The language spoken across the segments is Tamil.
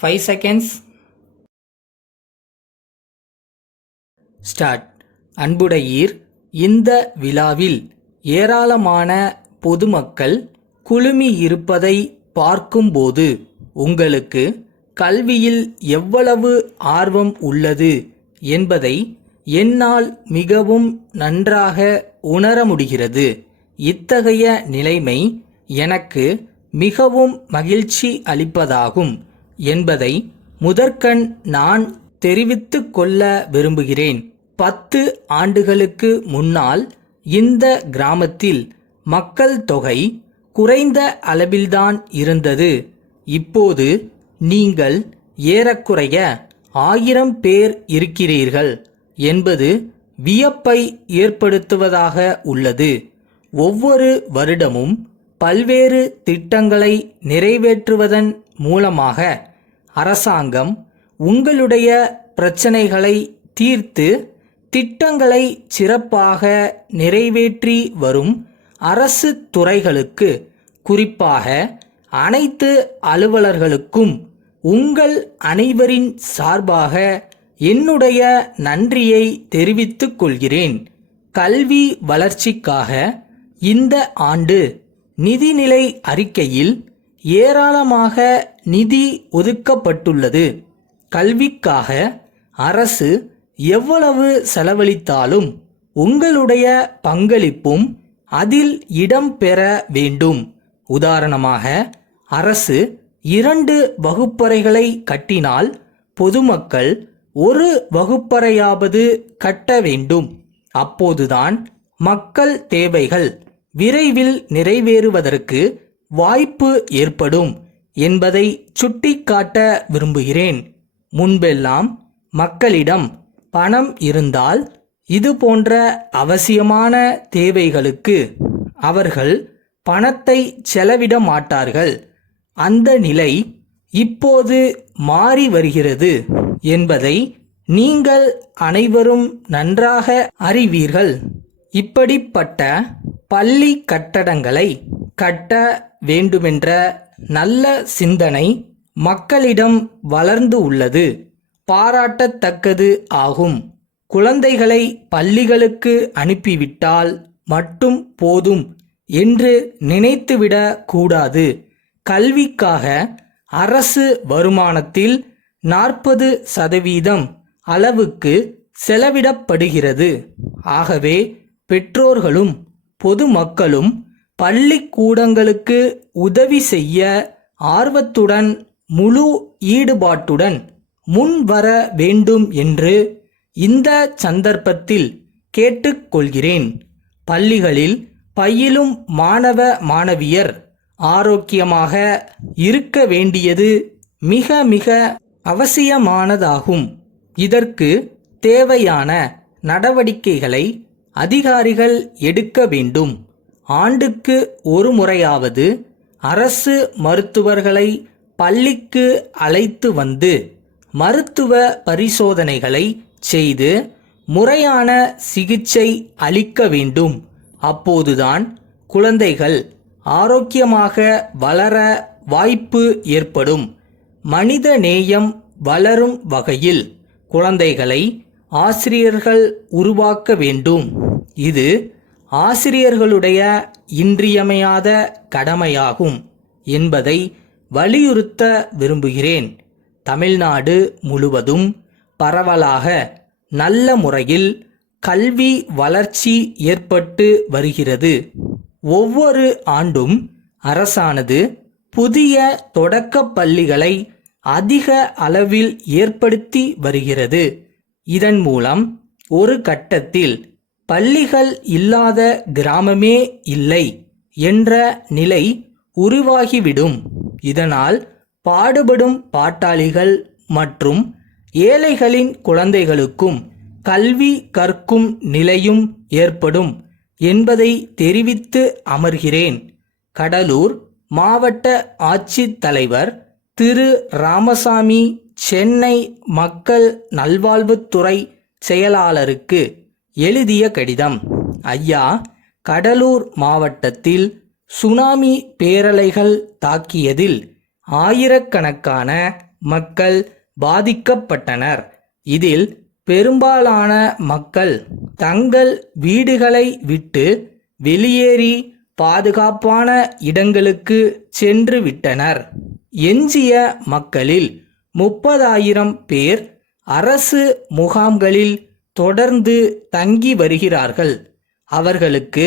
5 seconds. ஸ்டார்ட். அன்புடையீர், இந்த விழாவில் ஏராளமான பொதுமக்கள் குழுமி இருப்பதை பார்க்கும்போது உங்களுக்கு கல்வியில் எவ்வளவு ஆர்வம் உள்ளது என்பதை என்னால் மிகவும் நன்றாக உணர முடிகிறது. இத்தகைய நிலைமை எனக்கு மிகவும் மகிழ்ச்சி அளிப்பதாகும் என்பதை முதற்கண் நான் தெரிவித்துக் கொள்ள விரும்புகிறேன். 10 ஆண்டுகளுக்கு முன்னால் இந்த கிராமத்தில் மக்கள் தொகை குறைந்த அளவில்தான் இருந்தது. இப்போது நீங்கள் ஏறக்குறைய 1000 பேர் இருக்கிறீர்கள் என்பது வியப்பை ஏற்படுத்துவதாக உள்ளது. ஒவ்வொரு வருடமும் பல்வேறு திட்டங்களை நிறைவேற்றுவதன் மூலமாக அரசாங்கம் உங்களுடைய பிரச்சனைகளை தீர்த்து திட்டங்களை சிறப்பாக நிறைவேற்றி வரும் அரசு துறைகளுக்கு, குறிப்பாக அனைத்து அலுவலர்களுக்கும் உங்கள் அனைவரின் சார்பாக என்னுடைய நன்றியை தெரிவித்துக் கொள்கிறேன். கல்வி வளர்ச்சிக்காக இந்த ஆண்டு நிதிநிலை அறிக்கையில் ஏராளமாக நிதி ஒதுக்கப்பட்டுள்ளது. கல்விக்காக அரசு எவ்வளவு செலவழித்தாலும் உங்களுடைய பங்களிப்பும் அதில் இடம் பெற வேண்டும். உதாரணமாக, அரசு 2 வகுப்பறைகளை கட்டினால் பொதுமக்கள் 1 வகுப்பறையாவது கட்ட வேண்டும். அப்போதுதான் மக்கள் தேவைகள் விரைவில் நிறைவேறுவதற்கு வாய்ப்பு ஏற்படும் என்பதை சுட்டிக்காட்ட விரும்புகிறேன். முன்பெல்லாம் மக்களிடம் பணம் இருந்தால் இது போன்ற அவசியமான தேவைகளுக்கு அவர்கள் பணத்தை செலவிட மாட்டார்கள். அந்த நிலை இப்போது மாறி வருகிறது என்பதை நீங்கள் அனைவரும் நன்றாக அறிவீர்கள். இப்படிப்பட்ட பள்ளி கட்டடங்களை கட்ட வேண்டுமென்ற நல்ல சிந்தனை மக்களிடம் வளர்ந்து உள்ளது. பாராட்டத்தக்கது ஆகும். குழந்தைகளை பள்ளிகளுக்கு அனுப்பிவிட்டால் மட்டும் போதும் என்று நினைத்துவிடக் கூடாது. கல்விக்காக அரசு வருமானத்தில் 40% அளவுக்கு செலவிடப்படுகிறது. ஆகவே பெற்றோர்களும் பொதுமக்களும் பள்ளிக்கூடங்களுக்கு உதவி செய்ய ஆர்வத்துடன் முழு ஈடுபாட்டுடன் முன்வர வேண்டும் என்று இந்த சந்தர்ப்பத்தில் கேட்டுக்கொள்கிறேன். பள்ளிகளில் பயிலும் மாணவ மாணவியர் ஆரோக்கியமாக இருக்க வேண்டியது மிக மிக அவசியமானதாகும். இதற்கு தேவையான நடவடிக்கைகளை அதிகாரிகள் எடுக்க வேண்டும். ஆண்டுக்கு ஒரு முறையாவது அரசு மருத்துவர்களை பள்ளிக்கு அழைத்து வந்து மருத்துவ பரிசோதனைகளை செய்து முறையான சிகிச்சை அளிக்க வேண்டும். அப்போதுதான் குழந்தைகள் ஆரோக்கியமாக வளர வாய்ப்பு ஏற்படும். மனித நேயம் வளரும் வகையில் குழந்தைகளை ஆசிரியர்கள் உருவாக்க வேண்டும். இது ஆசிரியர்களுடைய இன்றியமையாத கடமையாகும் என்பதை வலியுறுத்த விரும்புகிறேன். தமிழ்நாடு முழுவதும் பரவலாக நல்ல முறையில் கல்வி வளர்ச்சி ஏற்பட்டு வருகிறது. ஒவ்வொரு ஆண்டும் அரசானது புதிய தொடக்கப் பள்ளிகளை அதிக அளவில் ஏற்படுத்தி வருகிறது. இதன் மூலம் ஒரு கட்டத்தில் பள்ளிகள் இல்லாத கிராமமே இல்லை என்ற நிலை உருவாகிவிடும். இதனால் பாடுபடும் பாட்டாளிகள் மற்றும் ஏழைகளின் குழந்தைகளுக்கும் கல்வி கற்கும் நிலையும் ஏற்படும் என்பதை தெரிவித்து அமர்கிறேன். கடலூர் மாவட்ட ஆட்சித்தலைவர் திரு ராமசாமி சென்னை மக்கள் நல்வாழ்வுத்துறை செயலாளருக்கு எழுதிய கடிதம். ஐயா, கடலூர் மாவட்டத்தில் சுனாமி பேரலைகள் தாக்கியதில் ஆயிரக்கணக்கான மக்கள் பாதிக்கப்பட்டனர். இதில் பெரும்பாலான மக்கள் தங்கள் வீடுகளை விட்டு வெளியேறி பாதுகாப்பான இடங்களுக்கு சென்று விட்டனர். எஞ்சிய மக்களில் 30,000 பேர் அரசு முகாம்களில் தொடர்ந்து தங்கி வருகிறார்கள். அவர்களுக்கு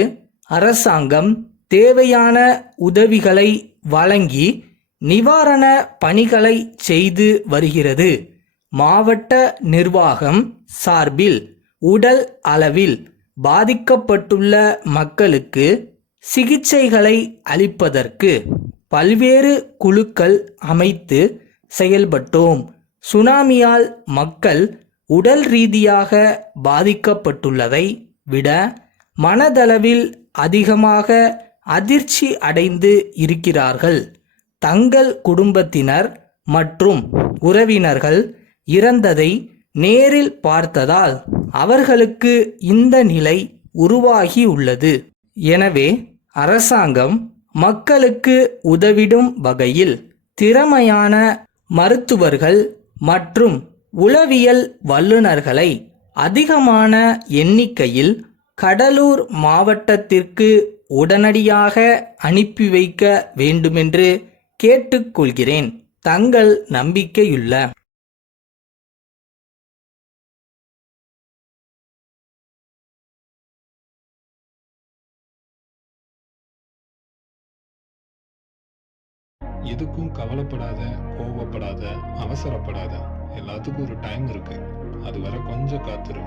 அரசாங்கம் தேவையான உதவிகளை வழங்கி நிவாரண பணிகளை செய்து வருகிறது. மாவட்ட நிர்வாகம் சார்பில் உடல் அளவில் பாதிக்கப்பட்டுள்ள மக்களுக்கு சிகிச்சைகளை அளிப்பதற்கு பல்வேறு குழுக்கள் அமைத்து செயல்பட்டோம். சுனாமியால் மக்கள் உடல் ரீதியாக பாதிக்கப்பட்டுள்ளதை விட மனதளவில் அதிகமாக அதிர்ச்சி அடைந்து இருக்கிறார்கள். தங்கள் குடும்பத்தினர் மற்றும் உறவினர்கள் இறந்ததை நேரில் பார்த்ததால் அவர்களுக்கு இந்த நிலை உருவாகியுள்ளது. எனவே அரசாங்கம் மக்களுக்கு உதவிடும் வகையில் திறமையான மருத்துவர்கள் மற்றும் உளவியல் வல்லுநர்களை அதிகமான எண்ணிக்கையில் கடலூர் மாவட்டத்திற்கு உடனடியாக அனுப்பி வைக்க வேண்டுமென்று கேட்டுக்கொள்கிறேன். தங்கள் நம்பிக்கையுள்ள எதுக்கும் கவலைப்படாத, கோவப்படாத, அவசரப்படாத. எல்லாத்துக்கும் ஒரு டைம் இருக்கு. அது வரை கொஞ்சம் காத்துரு.